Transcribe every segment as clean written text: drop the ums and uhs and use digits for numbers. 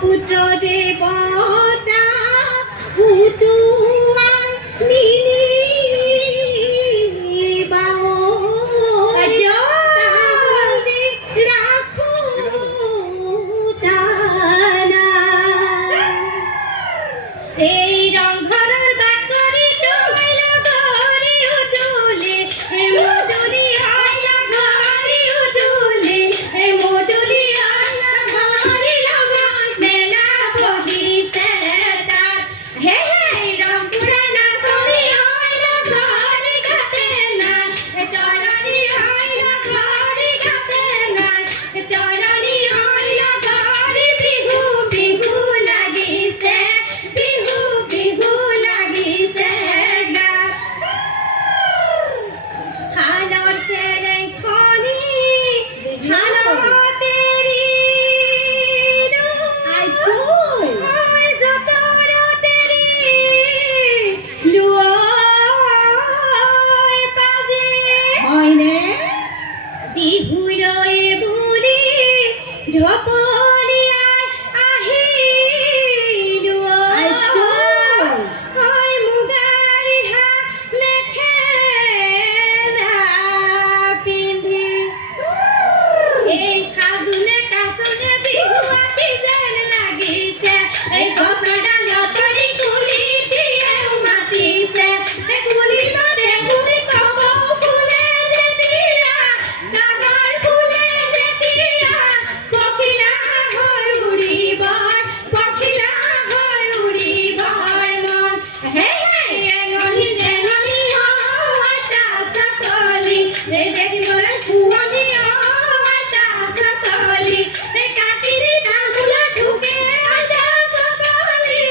পুত্র দেবতা উতুয়ান মিনি বাও তাহলে রাখো টানা এই রংঘরের বাকরি ডুবাইল ঘরে উঠুলে এ মধুরি আইলা ঘরে উঠুলে এ মধুরি আইলা ঘরে লাগা মেলা বহিছে তার হে হে রংপুরা নাচনি আইলা ঘরে গাতে না এ চরণি আইলা ঘরে গাতে না এ চরণি আইলা ঘরে বিহু বিহু লাগিছে বিহু বিহু লাগিছে গা হালর সেরেং খনি হালতেরি আই যতর তেরি লুয় পাজে হয়নে বিহুলয়ে বুলি ঢপলিয়াই আহিলো হয় মুগাৰিহা মেখেলা পিন্ধি এই সাজুনে কাচুনে বিহুৱাতি যেন লাগিছে এই গছৰ ডালতৰি কুলি দিয়ে মাতিছে এই কুলি বাদে কুলি কব ফুলে যেতিয়া ডাঙৰ ফুলে যেতিয়া পখিলা হৈ উৰিবৰ মন হে হে এঙনি জেঙনি এটা চকলি এই দেখিবলৈ পুৱনি এটা চকলি এই কাটিৰি ডাঙুলা ঢুকে এটা চকলি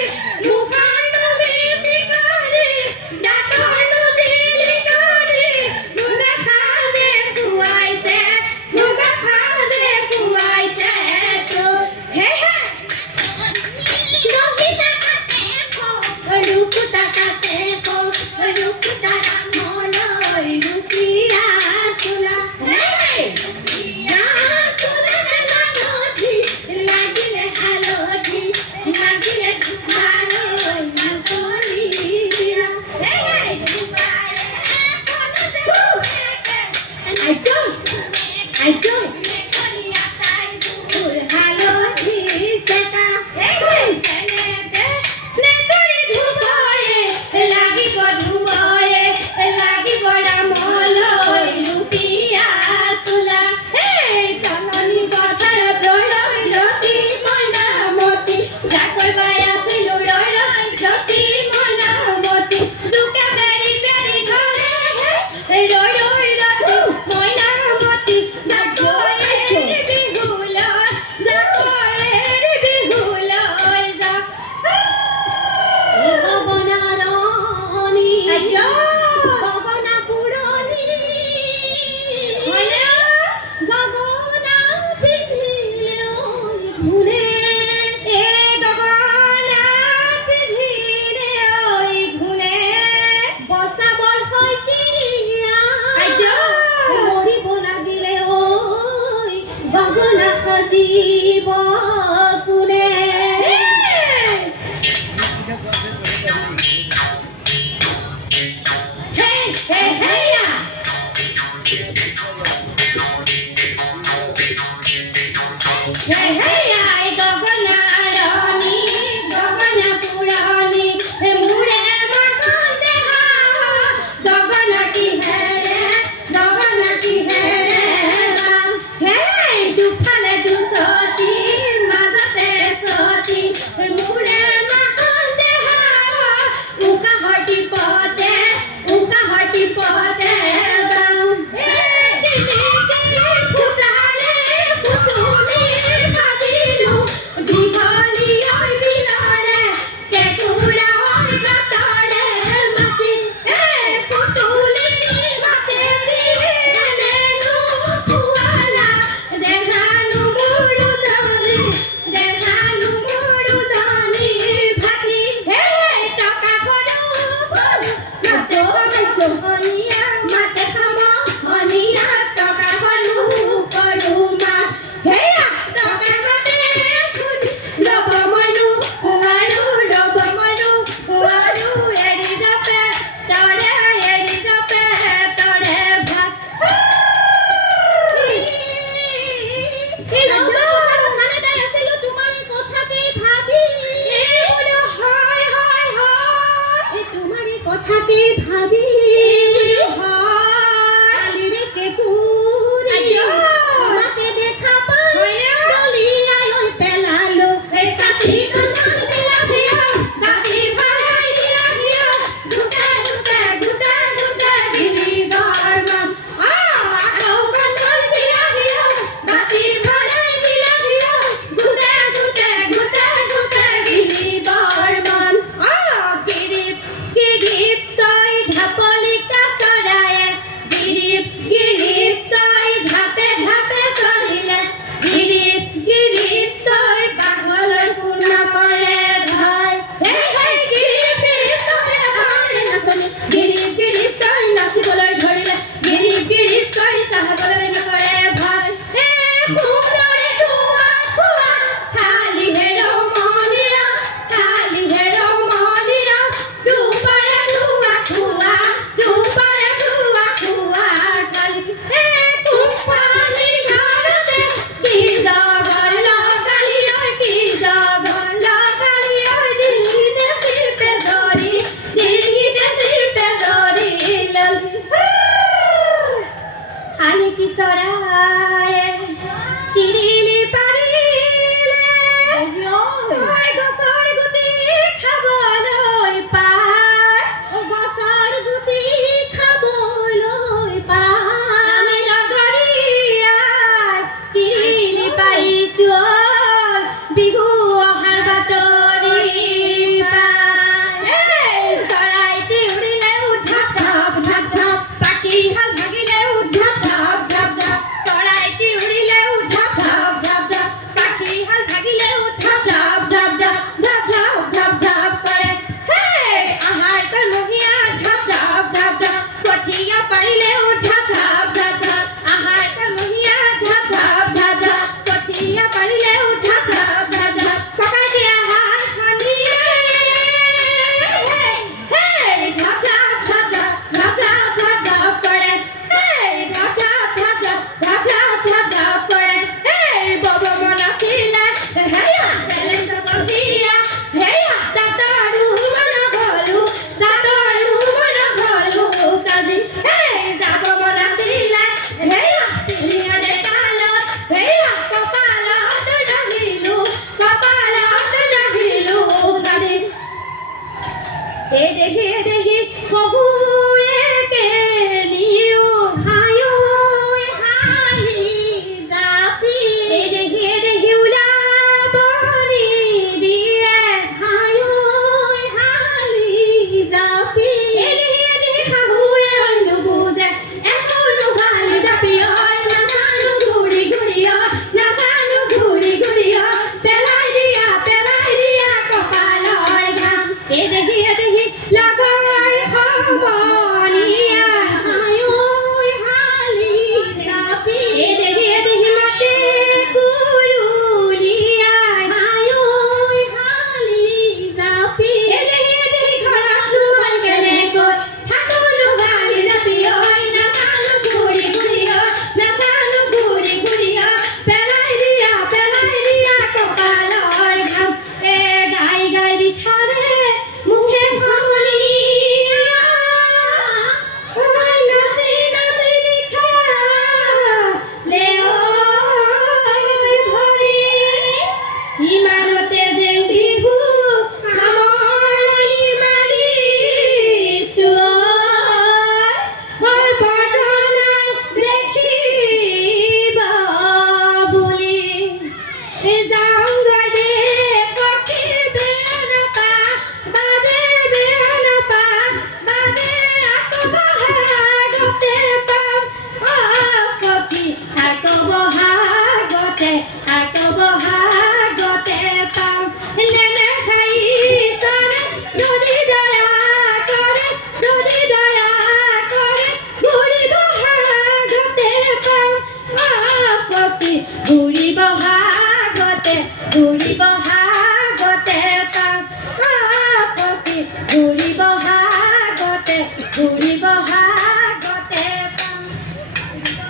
ফুৰিব